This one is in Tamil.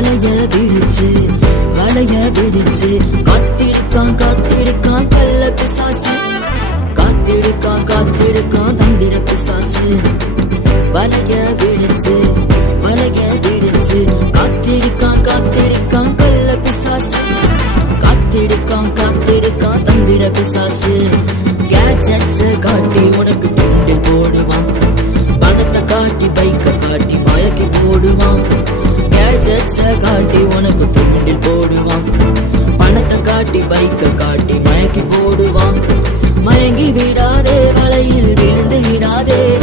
வளைய விரிச்சு காத்திருக்கான் கள்ள பிசாசு. காத்திருக்கான் தந்திர பிசாசு. வளைய விரிச்சு காத்திருக்கான் கள்ள பிசாசு. காத்திருக்கான் தந்திர பிசாசு. கேட்ஜெட்ஸ் காட்டி உனக்கு தூண்டில் போடுவான். பணத்தை காட்டி பைக்க காட்டி மயக்கி போடுவான். கேட்ஜெட்ஸ் காட்டி உனக்கு தூண்டில் போடுவான். பணத்தை காட்டி பைக்க காட்டி மயக்கி போடுவான். மயங்கி விடாதே, வலையில் விழுந்து விடாதே.